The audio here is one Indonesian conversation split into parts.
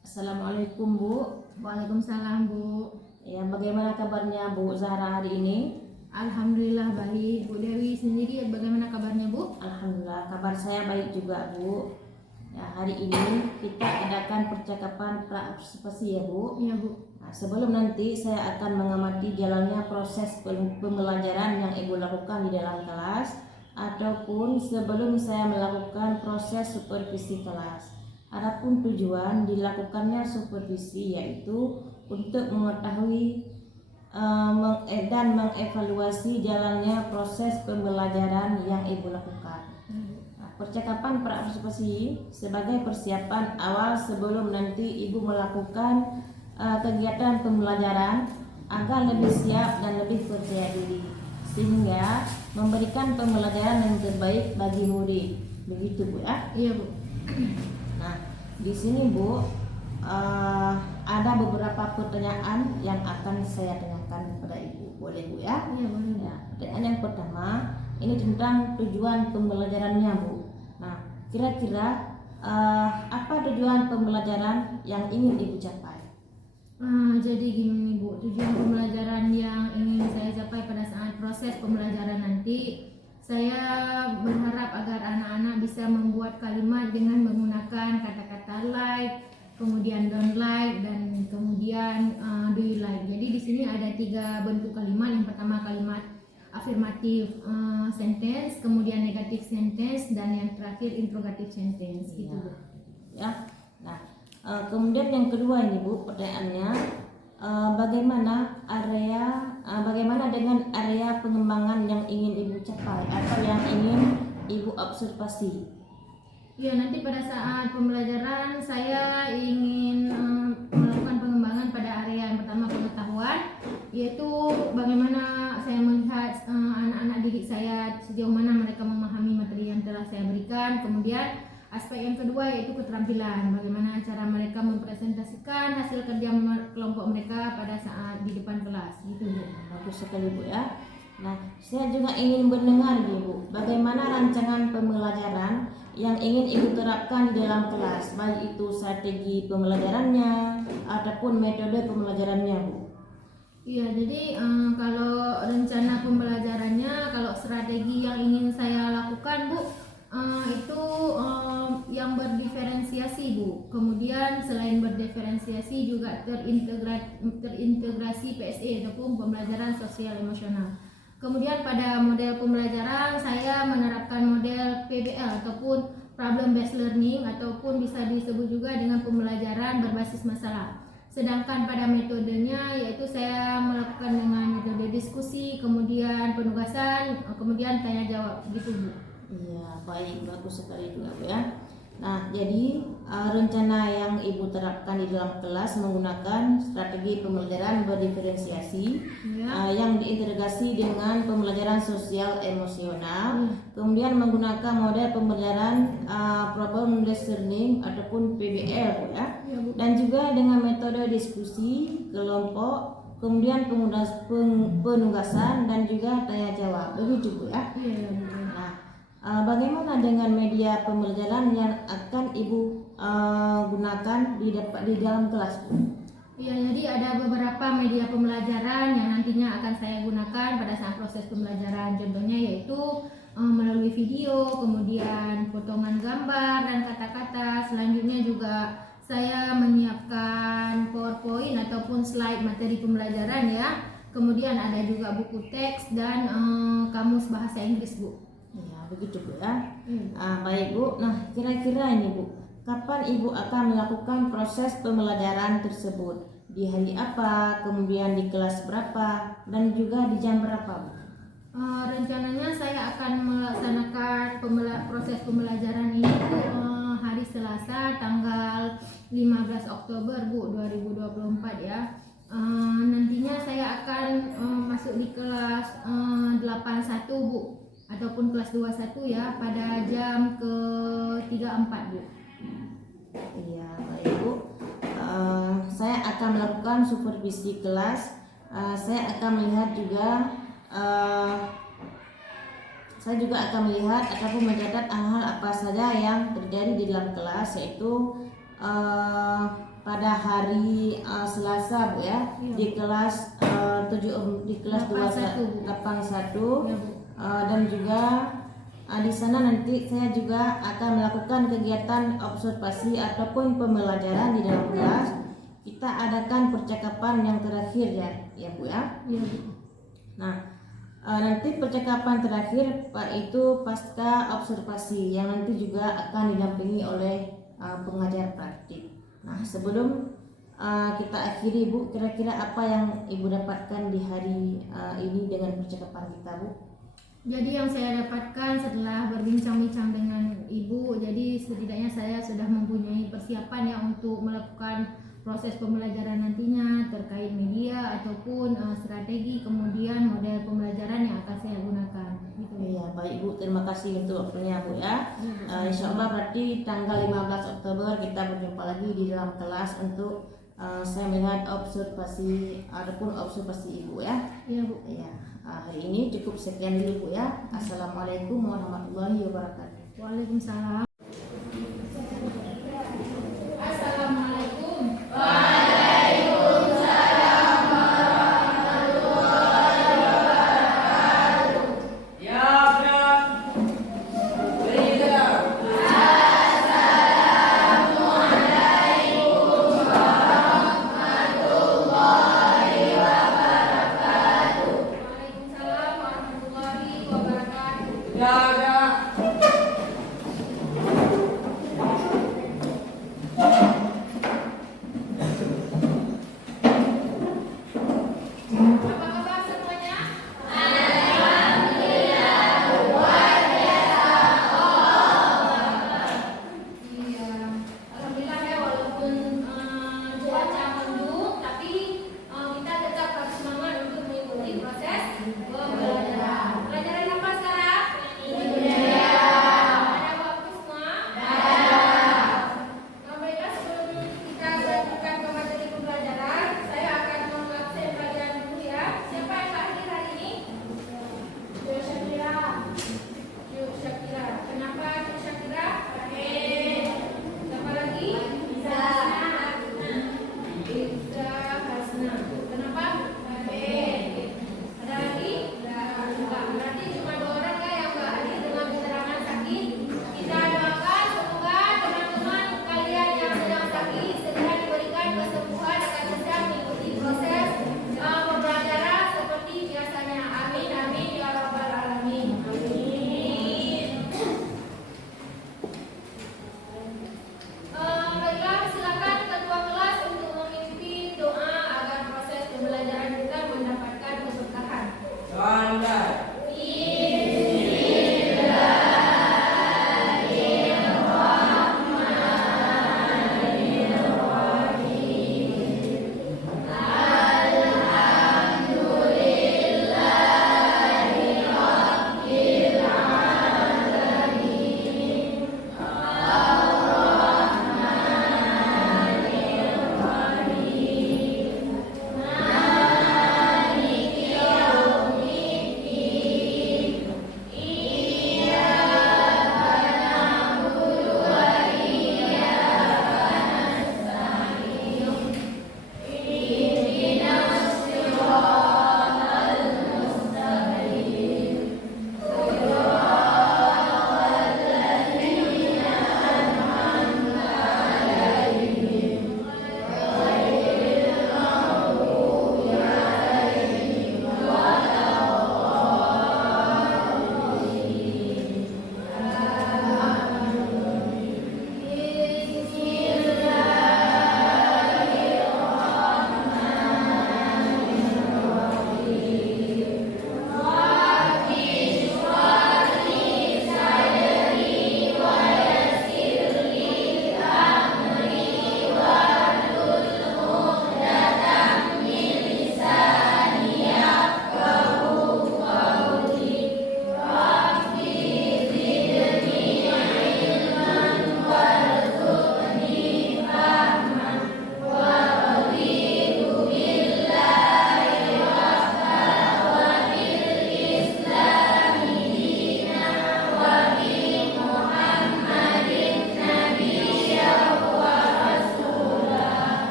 Assalamualaikum Bu. Waalaikumsalam Bu. Ya, bagaimana kabarnya Bu Zahra hari ini? Alhamdulillah baik. Bu Dewi sendiri bagaimana kabarnya Bu? Alhamdulillah, kabar saya baik juga Bu. Ya, hari ini kita adakan percakapan pra-observasi ya Bu. Iya Bu. Nah, sebelum nanti saya akan mengamati jalannya proses pembelajaran yang Ibu lakukan di dalam kelas, ataupun sebelum saya melakukan proses supervisi kelas. Adapun tujuan dilakukannya supervisi yaitu untuk mengetahui dan mengevaluasi jalannya proses pembelajaran yang Ibu lakukan. Nah, percakapan pra-observasi sebagai persiapan awal sebelum nanti Ibu melakukan kegiatan pembelajaran agar lebih siap dan lebih percaya diri, sehingga memberikan pembelajaran yang terbaik bagi murid. Begitu Bu ya? Iya Bu. Nah, di sini Bu ada beberapa pertanyaan yang akan saya tanyakan kepada Ibu. Boleh Bu ya? Iya boleh. Ya, pertanyaan yang pertama ini tentang tujuan pembelajarannya Bu. Nah, kira-kira apa tujuan pembelajaran yang ingin Ibu capai? Jadi gini Bu, tujuan pembelajaran yang ingin saya capai pada saat proses pembelajaran nanti, saya berharap agar anak-anak bisa membuat kalimat dengan menggunakan kata-kata like, kemudian don't like, dan kemudian do you like. Jadi di sini ada 3 bentuk kalimat. Yang pertama kalimat afirmatif sentence, kemudian negatif sentence, dan yang terakhir interrogative sentence. Gitu Bu. Ya. Nah, kemudian yang kedua ini Bu, pertanyaannya bagaimana dengan area pengembangan yang ingin Ibu capai atau yang ingin Ibu observasi? Ya, nanti pada saat pembelajaran saya ingin melakukan pengembangan pada area yang pertama pengetahuan, yaitu bagaimana saya melihat anak-anak didik saya sejauh mana mereka memahami materi yang telah saya berikan. Kemudian aspek yang kedua yaitu keterampilan, bagaimana cara mereka mempresentasikan hasil kerja kelompok mereka pada saat di depan kelas. Gitu Bu. Bagus sekali Bu ya. Nah, saya juga ingin mendengar Bu, bagaimana rancangan pembelajaran yang ingin Ibu terapkan di dalam kelas, baik itu strategi pembelajarannya ataupun metode pembelajarannya Bu. Iya, jadi kalau rencana pembelajarannya, kalau strategi yang ingin saya lakukan Bu, itu yang berdiferensiasi Bu. Kemudian selain berdiferensiasi juga terintegrasi PSE ataupun pembelajaran sosial emosional. Kemudian pada model pembelajaran saya menerapkan model PBL ataupun problem based learning, ataupun bisa disebut juga dengan pembelajaran berbasis masalah. Sedangkan pada metodenya yaitu saya melakukan dengan metode diskusi, kemudian penugasan, kemudian tanya jawab gitu Bu. Iya, baik, bagus sekali juga Bu ya. Nah, jadi rencana yang Ibu terapkan di dalam kelas menggunakan strategi pembelajaran berdiferensiasi yang diintegrasi dengan pembelajaran sosial emosional, kemudian menggunakan model pembelajaran problem based learning ataupun PBL Bu ya, dan juga dengan metode diskusi kelompok, kemudian penugasan dan juga tanya jawab. Begitu Bu ya. Bagaimana dengan media pembelajaran yang akan Ibu gunakan di dalam kelas? Ya, jadi ada beberapa media pembelajaran yang nantinya akan saya gunakan pada saat proses pembelajaran. Contohnya yaitu melalui video, kemudian potongan gambar dan kata-kata. Selanjutnya juga saya menyiapkan PowerPoint ataupun slide materi pembelajaran ya. Kemudian ada juga buku teks dan kamus bahasa Inggris Bu. Ya, begitu Bu ya. Baik Bu. Nah, kira-kira ini Bu, kapan Ibu akan melakukan proses pembelajaran tersebut? Di hari apa? Kemudian di kelas berapa? Dan juga di jam berapa Bu? Rencananya saya akan melaksanakan proses pembelajaran ini hari Selasa tanggal 15 Oktober Bu 2024 ya. Nantinya saya akan masuk di kelas 81 Bu, ataupun kelas 21 ya, pada jam ke-34 Bu. Iya, baik Bu. Saya akan melakukan supervisi kelas. Saya akan melihat juga saya juga akan melihat ataupun mencatat hal-hal apa saja yang terjadi di dalam kelas, yaitu pada hari Selasa Bu ya, di kelas 81 Ya, Bu. dan juga di sana nanti saya juga akan melakukan kegiatan observasi ataupun pembelajaran di dalam kelas. Kita adakan percakapan yang terakhir ya Bu ya. Ya, Bu. Nah, nanti percakapan terakhir itu pasca observasi yang nanti juga akan didampingi oleh pengajar praktik. Nah, sebelum kita akhiri Bu, kira-kira apa yang Ibu dapatkan di hari ini dengan percakapan kita Bu? Jadi yang saya dapatkan setelah berbincang-bincang dengan Ibu, jadi setidaknya saya sudah mempunyai persiapan ya untuk melakukan proses pembelajaran nantinya terkait media ataupun strategi, kemudian model pembelajaran yang akan saya gunakan. Gitu. Iya, baik Bu, terima kasih untuk waktunya Bu ya. Insya Allah berarti tanggal 15 Oktober kita berjumpa lagi di dalam kelas untuk saya melihat observasi ataupun observasi Ibu ya. Iya Bu. Iya, hari ini cukup sekian dulu Bu ya. Assalamualaikum warahmatullahi wabarakatuh. Waalaikumsalam. Assalamualaikum. Waalaikumsalam warahmatullahi wabarakatuh.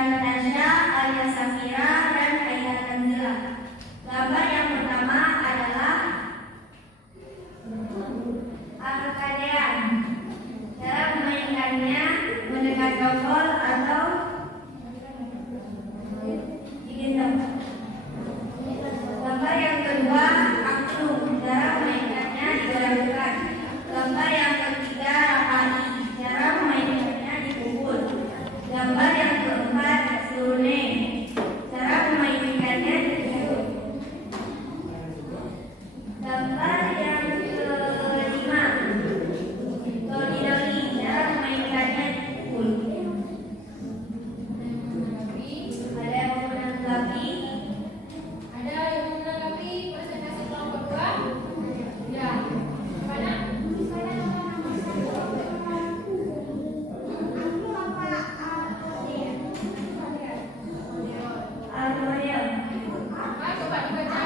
Natasha, Ayah Safira, dan Ayah Tanzila. Gambar yang pertama adalah arkadean. Cara memainkannya mendekat tombol atau digendong. Gambar yang kedua angklung. Cara memainkannya digerak-gerak. Gambar yang ketiga rapani. Cara memainkannya dipukul. Gambar yang keempat surune. Cara memainkannya ditiup. Gambar yang kelima doli-doli. Cara memainkannya dipukul. Ada yang mau menanggapi? Ada yang menanggapi presentasi kelompok 2? Ya. Mana? Algoritma. Apa? Coba dibaca.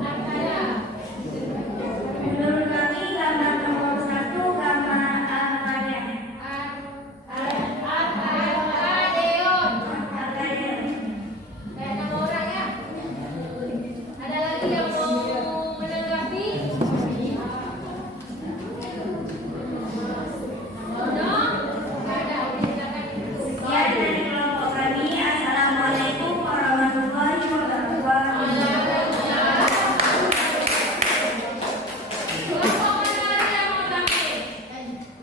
Arkada. Menurut kami gambar nomor 1 gambar arkadean. Arkadeon. Arkadean. Kayak nama orang ya. Ada lagi yang mau menanggapi? No? Ada. Silakan. Sekian dari kelompok kami. Assalamualaikum warahmatullahi wabarakatuh. Kelompok mana lagi yang mau tampil?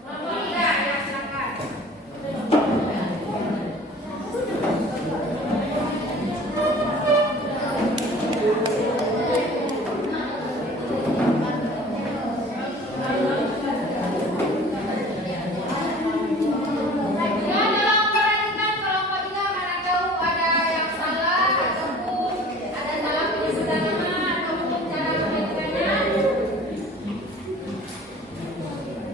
Kelompok 3, ya silakan. Ya, dalam perhatikan kelompok 3 mana tahu ada yang salah ataupun ada salah penyusunan nama ataupun cara memainkannya.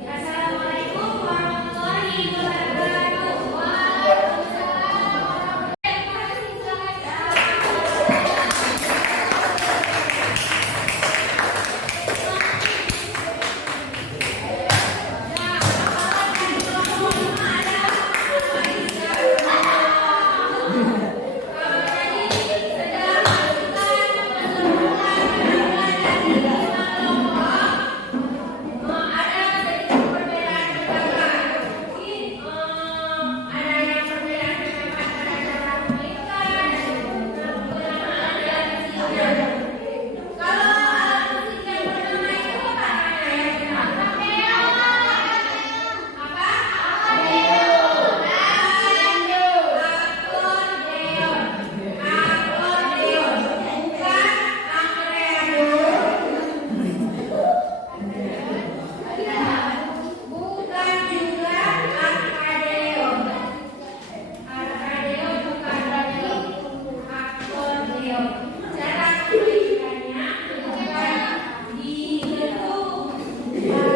Assalamualaikum warahmatullahi wabarakatuh. Waalaikumsalam warahmatullahi wabarakatuh. Bukan juga arkadeon. Arkadeon bukan berarti akordeon. Cara memainkannya bukan dibentuk.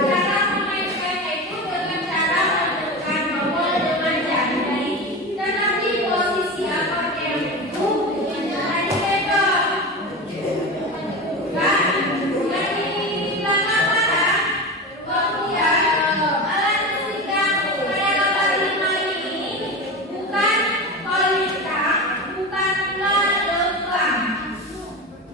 Cara memainkannya itu dengan cara menekan tombol dengan jari. Tetapi posisi akordeon itu dengan digendong. Kan? Bukan di belakang mana? Kemudian alat musik yang pada gambar 5 ini bukan kolita, bukan lodong.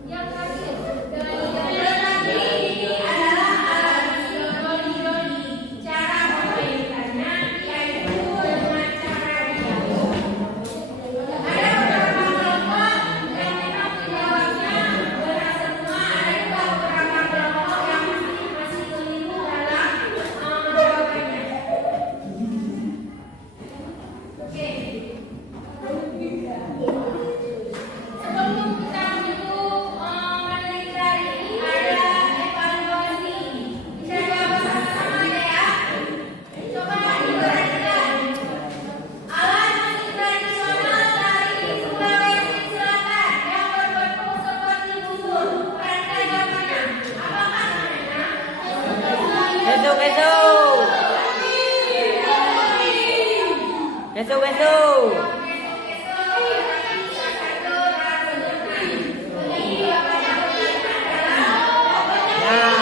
Yang terakhir, Tetapi ini adalah alat musik doli-doli. Cara memainkannya yaitu dengan cara dialog. Ada beberapa kelompok yang memang menjawabnya benar semua. Ada juga beberapa kelompok yang masih keliru dalam jawabannya. Oke. Sebelum kita menuju materi hari ini ada evaluasi. Bisa jawab sama-sama ya. Coba diperhatikan. Alat musik tradisional dari Sulawesi Selatan yang berbentuk seperti busur. Perhatikan jawabannya. Apakah namanya? Besok, besok. Besok, besok. Nah.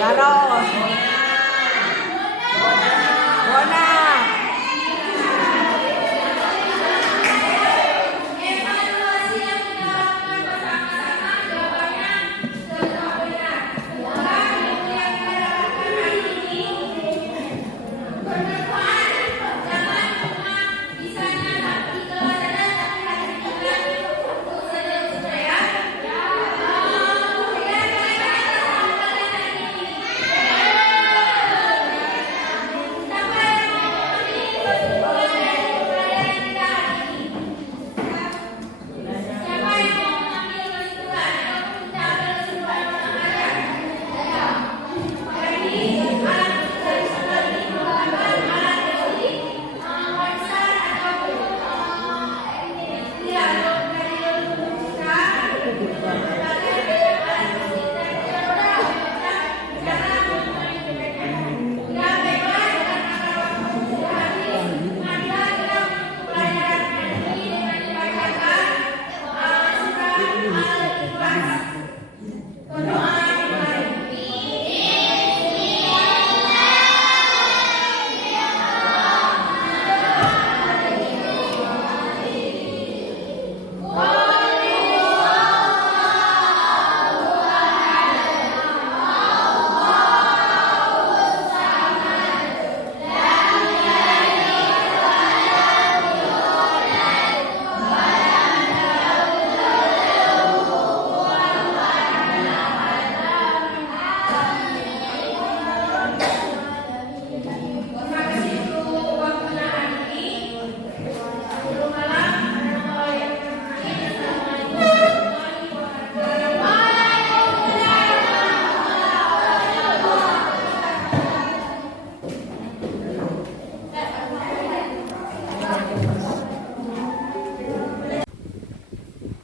Jaros. Bona.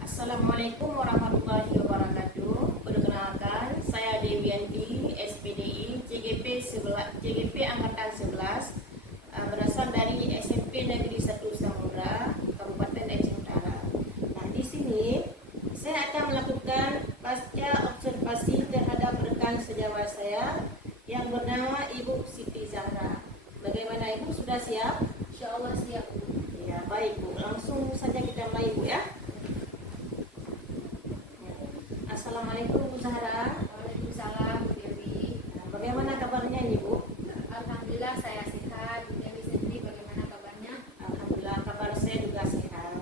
Assalamualaikum warahmatullahi wabarakatuh. Perkenalkan, saya Dewianti, SPDI, CGP Angkatan 11, berasal dari SMP Negeri 1 Samudra, Kabupaten Aceh Utara. Nah, di sini saya akan melakukan pasca observasi terhadap rekan sejawat saya yang bernama Ibu Siti Zahra. Bagaimana Ibu, sudah siap? Insya Allah siap. Ya, baik Bu. Langsung saja kita mulai Bu ya. Assalamualaikum Bu Zahra. Waalaikumsalam Bu Dewi. Bagaimana kabarnya ini Bu? Alhamdulillah saya sehat. Bu Dewi sendiri bagaimana kabarnya? Alhamdulillah kabar saya juga sehat.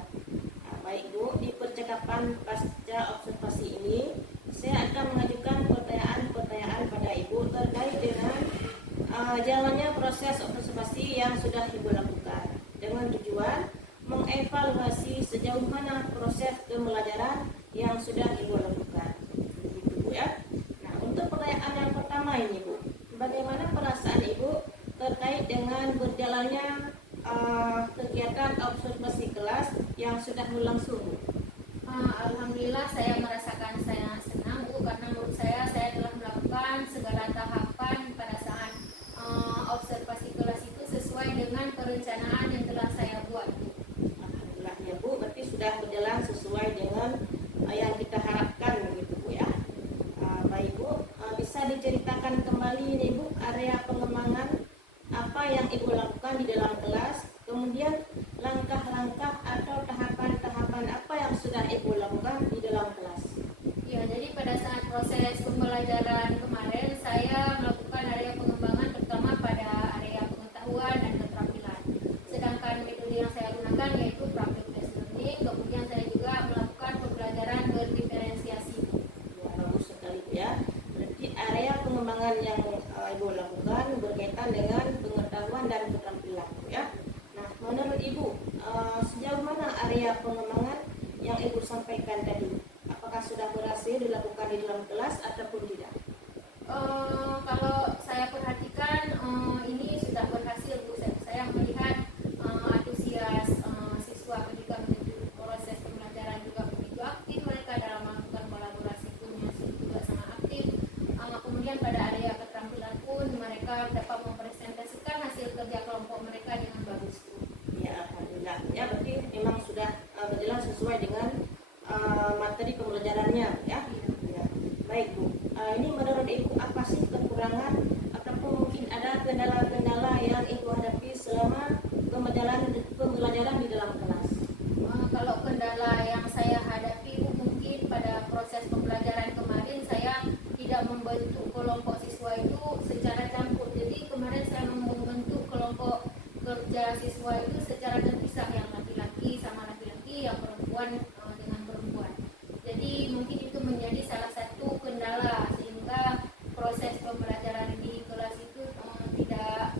Baik Bu, di percakapan pasca observasi ini saya akan mengajukan pertanyaan-pertanyaan pada Ibu terkait dengan jalannya proses observasi yang sudah Ibu lakukan dengan tujuan mengevaluasi sejauh mana proses pembelajaran yang sudah Ibu lakukan. Begitu Bu ya. Nah, untuk pertanyaan yang pertama ini Bu, bagaimana perasaan Ibu terkait dengan berjalannya kegiatan observasi kelas yang sudah berlangsung Bu? Alhamdulillah saya merasakan saya senang Bu, karena menurut saya telah melakukan segala tahapan pada saat observasi kelas itu sesuai dengan perencanaan yang telah saya buat Bu. Alhamdulillah ya Bu, berarti sudah berjalan sesuai dengan yang kita harapkan begitu Bu ya. Baik Bu, bisa diceritakan kembali nih Bu area pengembangan apa yang Ibu lakukan di dalam kelas, kemudian langkah-langkah atau tahapan-tahapan apa yang sudah Ibu lakukan di dalam kelas. Ya, jadi pada saat proses pembelajaran kemarin saya melakukan area pengembangan terutama pada area pengetahuan dan keterampilan. Sedangkan metode yang saya gunakan yaitu practice based learning, kemudian saya juga melakukan pembelajaran berdiferensiasi. Ya, bagus sekali Bu ya. Berarti area pengembangan yang Ibu lakukan berkaitan dengan pengetahuan dan keterampilan Bu ya. Nah, menurut Ibu sejauh mana area pengembangan yang Ibu sampaikan tadi? Apakah sudah berhasil dilakukan di dalam kelas ataupun tidak? Kalau saya perhatikan ini sudah berhasil Bu. Saya melihat antusias siswa ketika menuju proses pembelajaran juga begitu aktif, mereka dalam melakukan kolaborasi pun juga sangat aktif. Kemudian pada area keterampilan pun mereka dapat mempresentasikan hasil kerja kelompok mereka dengan bagus Bu. Ya, alhamdulillah. Ya, berarti memang sudah berjalan sesuai dengan materi pembelajarannya ya. Ya. Baik Bu. Ini menurut Ibu apa sih kekurangan kekurangan ataupun mungkin ada kendala-kendala yang Ibu hadapi selama pembelajaran di dalam kelas? Kalau kendala yang saya hadapi Bu, mungkin pada proses pembelajaran kemarin saya tidak membentuk kelompok siswa itu secara campur. Jadi kemarin saya membentuk kelompok kerja siswa itu secara terpisah, yang laki-laki sama laki-laki, yang perempuan dengan perempuan. Jadi mungkin itu menjadi salah satu kendala sehingga proses pembelajaran di kelas itu tidak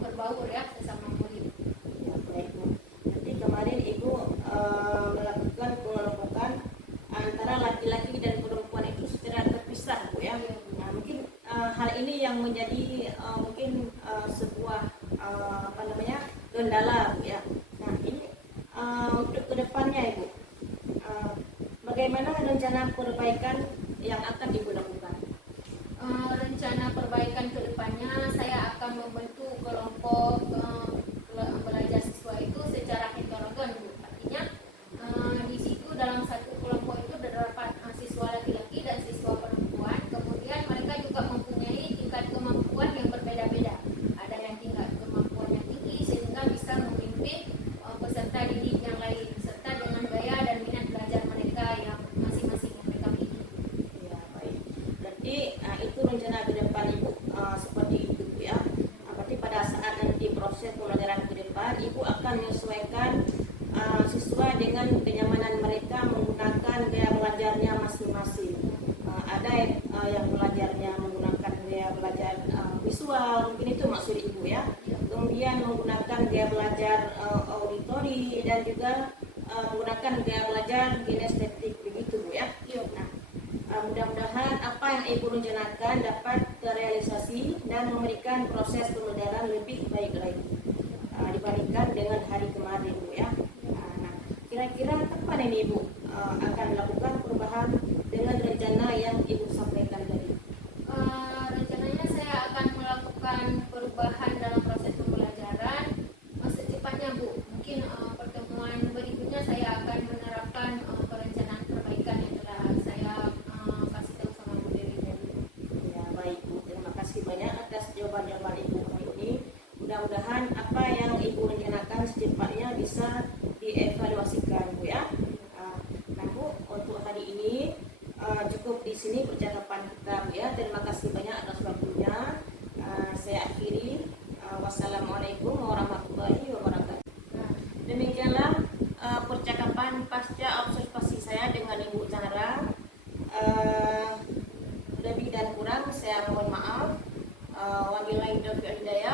berbaur ya sesama murid. Ya, baik Bu. Jadi kemarin Ibu melakukan pengelompokan antara laki-laki dan perempuan itu secara terpisah Bu ya. Nah, mungkin hal ini yang menjadi mungkin sebuah kendala Bu ya. Nah, ini untuk kedepannya Ibu, bagaimana rencana perbaikan yang akan Ibu lakukan? Rencana perbaikan ke depannya saya akan membentuk kelompok belajar siswa itu secara heterogen Bu. Artinya di situ dalam satu kelompok itu terdapat siswa laki-laki dan siswa perempuan. Kemudian mereka juga mempunyai tingkat kemampuan yang berbeda-beda. Ada yang tingkat kemampuannya tinggi sehingga bisa memimpin peserta didik yang lain, serta dengan gaya dan minat belajar mereka yang masing-masing yang mereka miliki. Ya, baik. Berarti itu rencana ke depan Ibu seperti itu Bu ya. Berarti pada saat nanti proses pembelajaran ke depan, Ibu akan menyesuaikan siswa dengan kenyamanan mereka menggunakan gaya belajarnya masing-masing. Ada yang belajarnya menggunakan gaya belajar visual, mungkin itu maksud Ibu ya. Kemudian menggunakan gaya belajar auditori dan juga menggunakan gaya belajar kinestetik begitu Bu ya. Nah, mudah-mudahan apa yang Ibu rencanakan dapat terrealisasi dan memberikan proses pembelajaran lebih baik lagi dibandingkan dengan hari kemarin Bu ya. Nah, kira-kira kapan ini Ibu akan melakukan perubahan dengan rencana yang Ibu sampaikan tadi? Rencananya saya akan melakukan perubahan dalam proses pembelajaran secepatnya Bu. Mungkin pertemuan berikutnya saya akan menerapkan perencanaan perbaikan yang telah saya kasih tahu sama Bu Dewi tadi. Ya, baik Bu, terima kasih banyak atas jawaban-jawaban Ibu kali ini. Mudah-mudahan apa yang Ibu rencanakan secepatnya bisa dievaluasikan Bu ya. Nah Bu, untuk hari ini cukup di sini percakapan kita Bu ya. Terima kasih banyak atas waktunya. Saya akhiri. Wassalamualaikum warahmatullahi wabarakatuh. Demikianlah percakapan pasca observasi saya dengan Ibu Zahra. Lebih dan kurang saya mohon maaf. Wabillahi taufiq wal hidayah.